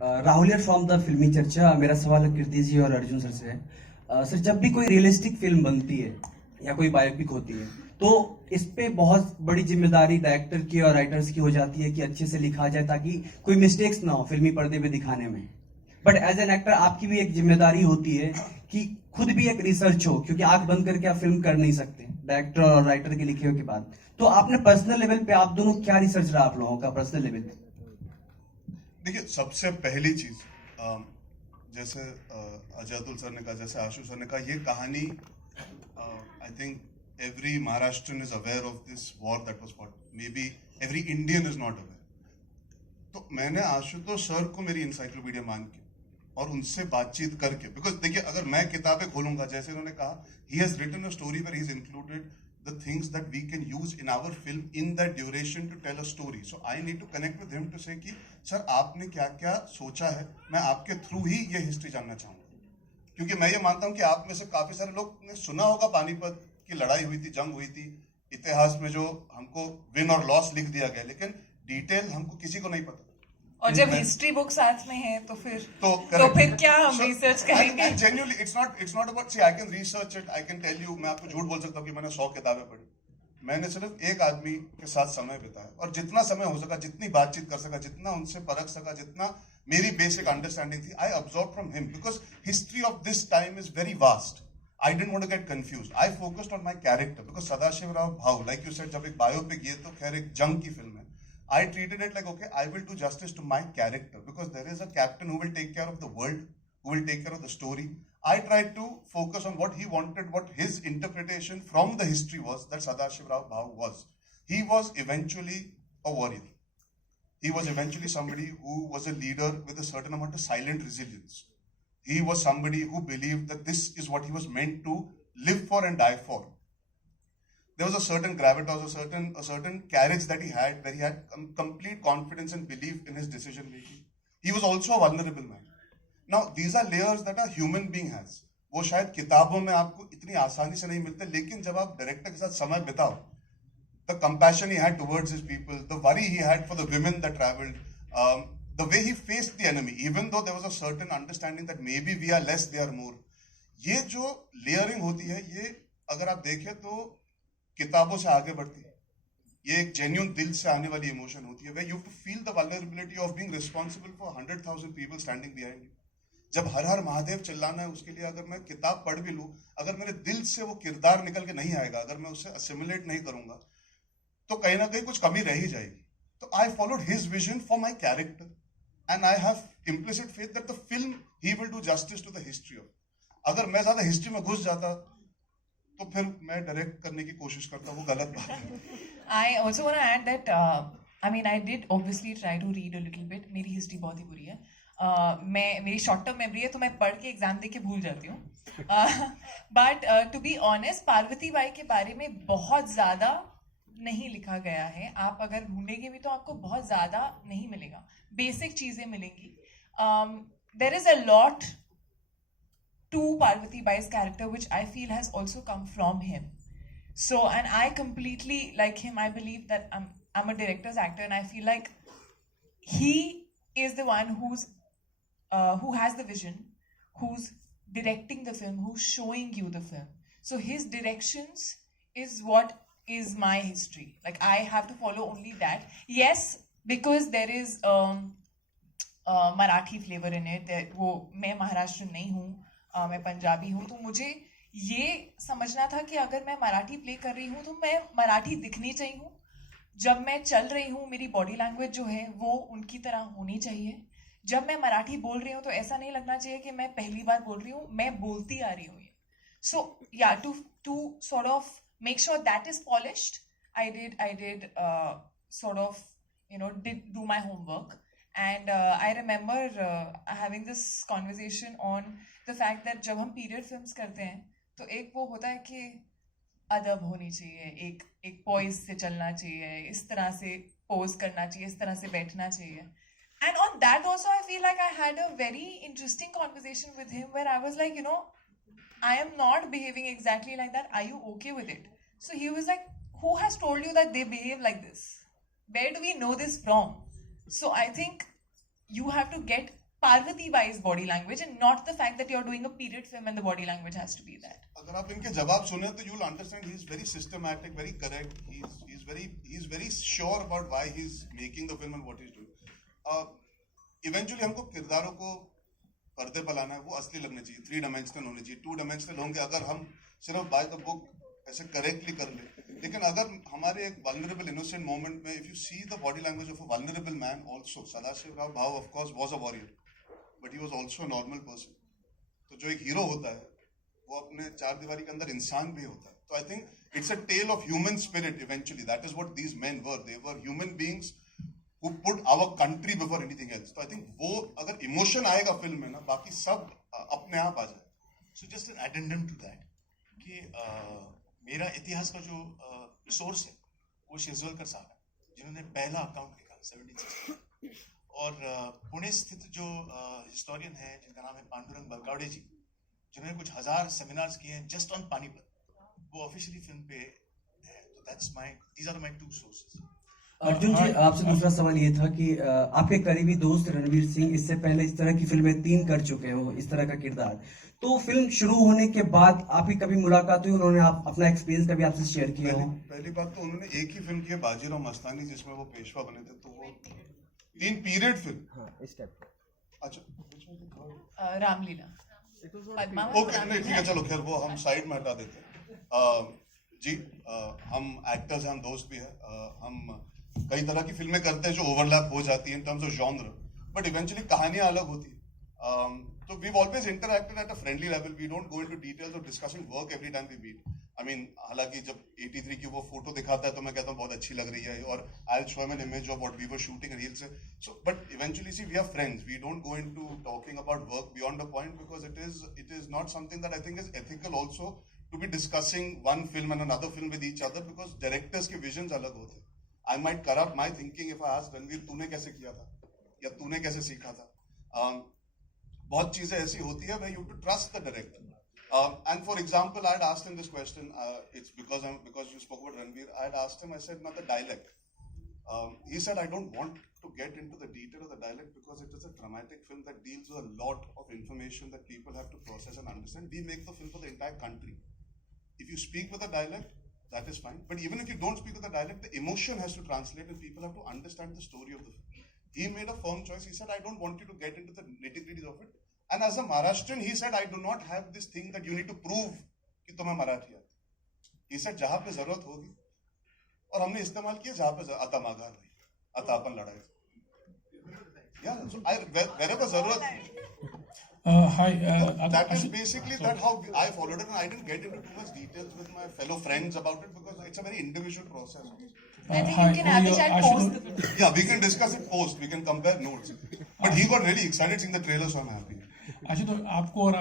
Rahul from the फिल्मी चर्चा। मेरा सवाल कीर्ति जी और अर्जुन सर से है। सर, जब भी कोई रियलिस्टिक फिल्म बनती है या कोई बायोपिक होती है तो इस पे बहुत बड़ी जिम्मेदारी डायरेक्टर की और राइटर्स की हो जाती है कि अच्छे से लिखा जाए ताकि कोई मिस्टेक्स ना हो फिल्मी पर्दे पे दिखाने में। बट एज एन एक्टर आपकी भी एक जिम्मेदारी होती है कि खुद भी एक रिसर्च हो, क्योंकि आंख बंद करके आप फिल्म कर नहीं सकते डायरेक्टर और राइटर के लिखे हुए के बाद। तो आपने पर्सनल लेवल पे आप दोनों क्या रिसर्च रहा आप लोगों का पर्सनल लेवल पे? देखिए, सबसे पहली चीज जैसे अजय अतुल सर ने कहा, जैसे आशु सर ने कहा, ये कहानी I think every Maharashtrian is aware of this war that was fought, may be every Indian is not aware. तो मैंने आशुतोष सर को मेरी इंसाइक्लोपीडिया मान के और उनसे बातचीत करके, बिकॉज देखिए, अगर मैं किताबें खोलूंगा, जैसे उन्होंने कहा, he has written a story where he is included the things that we can use in our film in that duration to tell a story. So I need to connect with him to say कि sir आपने क्या क्या सोचा है, मैं आपके through ही ये history जानना चाहूंगा। क्योंकि मैं ये मानता हूं कि आप में से काफी सारे लोग ने सुना होगा पानीपत की लड़ाई हुई थी, जंग हुई थी, इतिहास में जो हमको विन और लॉस लिख दिया गया, लेकिन डिटेल हमको किसी को नहीं पता। और जब हिस्ट्री बुक साथ में है तो फिर क्या हम रिसर्च करेंगे? Genuinely, it's not about, see, I can research it, I can tell you, मैं आपको झूठ बोल सकता हूँ कि मैंने 100 किताबें पढ़ी। मैंने सिर्फ एक आदमी के साथ समय बिताया और जितना समय हो सका, जितनी बातचीत कर सका, जितना उनसे परख सका, जितना मेरी बेसिक अंडरस्टैंडिंग थी, I observe from him, because history of this time is very vast. I didn't want to get confused. I focused on my character, because Sadashiv Rao Bhau, like you said, जब एक बायोपिक, ये तो खैर एक जंग की फिल्म है, I treated it like, okay, I will do justice to my character because there is a captain who will take care of the world, who will take care of the story. I tried to focus on what he wanted, what his interpretation from the history was, that Sadashiv Rao Bhau was. He was eventually a warrior. He was eventually somebody who was a leader with a certain amount of silent resilience. He was somebody who believed that this is what he was meant to live for and die for. There was a certain gravitas, a certain carriage that he had, where he had complete confidence and belief in his decision making. He was also a vulnerable man. Now, these are layers that a human being has. वो शायद किताबों में आपको इतनी आसानी से नहीं मिलते, लेकिन जब आप डायरेक्टर के साथ समय बिताओ, the compassion he had towards his people, the worry he had for the women that traveled, the way he faced the enemy, even though there was a certain understanding that maybe we are less, they are more. ये जो layering होती है, ये अगर आप देखें तो किताबों से आगे बढ़ती है। ये एक जेन्युइन दिल से आने वाली इमोशन होती है, where you have to feel the vulnerability of being responsible for 100,000 people standing behind you. जब हर हर महादेव चिल्लाना है, उसके लिए अगर मैं किताब पढ़ भी लूं, अगर मेरे दिल से वो किरदार निकल के नहीं आएगा, अगर मैं उसे असिमुलेट नहीं करूंगा, तो कहीं ना कहीं कुछ कमी रह ही जाएगी। तो I followed his vision for my character and I have implicit faith that the film he will do justice to the history of. अगर मैं ज्यादा हिस्ट्री में घुस जाता तो फिर मैं डायरेक्ट करने की कोशिश करता, वो गलत बात है। I also want to add that I mean I did obviously try to read a little bit. मेरी हिस्ट्री बहुत ही बुरी है। मेरी शॉर्ट टर्म मेमोरी है, तो मैं पढ़ के एग्जाम दे के भूल जाती हूँ। But to be honest, Parvati Bai के बारे में बहुत ज़्यादा नहीं लिखा गया है। आप अगर ढूंढेंगे भी तो आपको बहुत ज़्यादा नहीं मिलेगा, बेसिक चीज़ें मिलेंगी। There is a lot to Parvati Bai's character, which I feel has also come from him. So, and I completely like him. I believe that I'm a director's actor, and I feel like he is the one who has the vision, who's directing the film, who's showing you the film. So his directions is what is my history. Like I have to follow only that. Yes, because there is Marathi flavor in it. वो मैं महाराष्ट्र नहीं हूँ, मैं पंजाबी हूँ, तो मुझे ये समझना था कि अगर मैं मराठी प्ले कर रही हूँ तो मैं मराठी दिखनी चाहिए हूँ। जब मैं चल रही हूँ, मेरी बॉडी लैंग्वेज जो है वो उनकी तरह होनी चाहिए। जब मैं मराठी बोल रही हूँ तो ऐसा नहीं लगना चाहिए कि मैं पहली बार बोल रही हूँ, मैं बोलती आ रही हूँ। So yeah to sort of make sure that is polished, I did sort of did do my homework. And I remember having this conversation on the fact that जब हम पीरियड फिल्म्स करते हैं तो एक वो होता है कि अदब होनी चाहिए, एक पॉइज से चलना चाहिए, इस तरह से पोज करना चाहिए, इस तरह से बैठना चाहिए। And on that also I feel like I had a very interesting conversation with him where I was like, I am not behaving exactly like that. Are you okay with it? So he was like, who has told you that they behave like this? Where do we know this from? So I think you have to get Parvati wise body language and not the fact that you're doing a period film and the body language has to be that. अगर आप इनके जवाब सुने तो you'll understand he is very systematic, very correct. He's very sure about why he's making the film and what he's doing. Eventually हमको किरदारों को पर्दे पर लाना है, वो असली लगने चाहिए, 3 dimensional होने चाहिए, 2 dimensional होंगे अगर हम सिर्फ by the book ऐसे करेक्टली कर ले. लेकिन अगर हमारे एक वल्नरेबल इनोसेंट मोमेंट में if you see the body language of a vulnerable man also, Sadashiv Rao Bhau of course was a warrior but he was also a normal person. तो जो एक हीरो होता है वो अपने चार दीवारी के अंदर इंसान भी होता है. तो I think it's a tale of human spirit. Eventually that is what these men were. They were human beings who put our country before anything else. तो I think वो अगर इमोशन आएगा फिल्म में ना, बाकी सब अपने आप आ जाए. So just an addendum to that कि मेरा इतिहास का जो सोर्स है वो शेजवलकर साहब है जिन्होंने पहला अकाउंट लिखा 1760 और पुणे स्थित जो हिस्टोरियन है जिनका नाम है पांडुरंग बलकावड़े जी, जिन्होंने कुछ 1000 सेमिनार्स किए हैं जस्ट ऑन पानीपत, वो ऑफिशियली फिल्म पे है. तो that's my, these are my 2 sources. Arjun ji, आपसे दूसरा सवाल ये था कि आपके करीबी दोस्त रणवीर सिंह इससे पहले इस तरह की फिल्में 3 कर चुके हैं, वो इस तरह का किरदार. तो फिल्म शुरू होने के बाद आपकी कभी मुलाकात हुई, उन्होंने अपना एक्सपीरियंस कभी आपसे शेयर किया हो? पहली बात तो उन्होंने एक ही फिल्म की है बाजीराव मस्तानी जिसमें वो पेशवा बने थे, तो वो 3 पीरियड फिल्म. हाँ, इस टाइप. अच्छा, रामलीला, पद्मावत. ओके, नहीं ठीक है, चलो खैर वो हम साइड में हटा देते हैं. जी, हम एक्टर्स हैं, हम दोस्त भी हैं. हम कई तरह की फिल्में करते हैं जो ओवरलैप हो जाती है in terms of genre, but eventually कहानियां अलग होती है. तो we always interacted at a friendly level. We don't go into details of discussing work every time we meet. I mean, हालांकि जब 83 की वो फोटो दिखाता है तो मैं कहता हूँ बहुत अच्छी लग रही है, और I will show him an image of what we were shooting reel से. So but eventually see we are friends. We don't go into talking about work beyond the point because it is not something that I think is ethical also to be discussing one film and another film with each other, because directors के vision अलग होते हैं. I might corrupt my thinking if I ask Ranveer तूने कैसे किया था या तूने कैसे सीखा था. बहुत चीजें ऐसी होती है where you have to trust the director. And for example, I had asked him this question. It's because you spoke about Ranveer. I had asked him. I said, "Now the dialect." He said, "I don't want to get into the detail of the dialect because it is a dramatic film that deals with a lot of information that people have to process and understand. We make the film for the entire country. If you speak with a dialect, that is fine. But even if you don't speak with the dialect, the emotion has to translate and people have to understand the story of the film." He made a firm choice. He said, "I don't want you to get into the nitty-gritties of it." And as a Maharashtrian, he said, "I do not have this thing that you need to prove कि तुम्हें मराठी आती." He said, "जहाँ पे जरूरत होगी," और हमने इस्तेमाल किया जहाँ पे आता माघार रही, आता अपन लड़ाई. Yeah, so wherever जरूरत. Hi. That is basically that how I followed it, and I didn't get into too much details with my fellow friends about it because it's a very individual process. I think you can have a chat post the film. Yeah, we can discuss it post. We can compare notes. But he got really excited seeing the trailer, so I'm happy. अच्छा, तो आपको और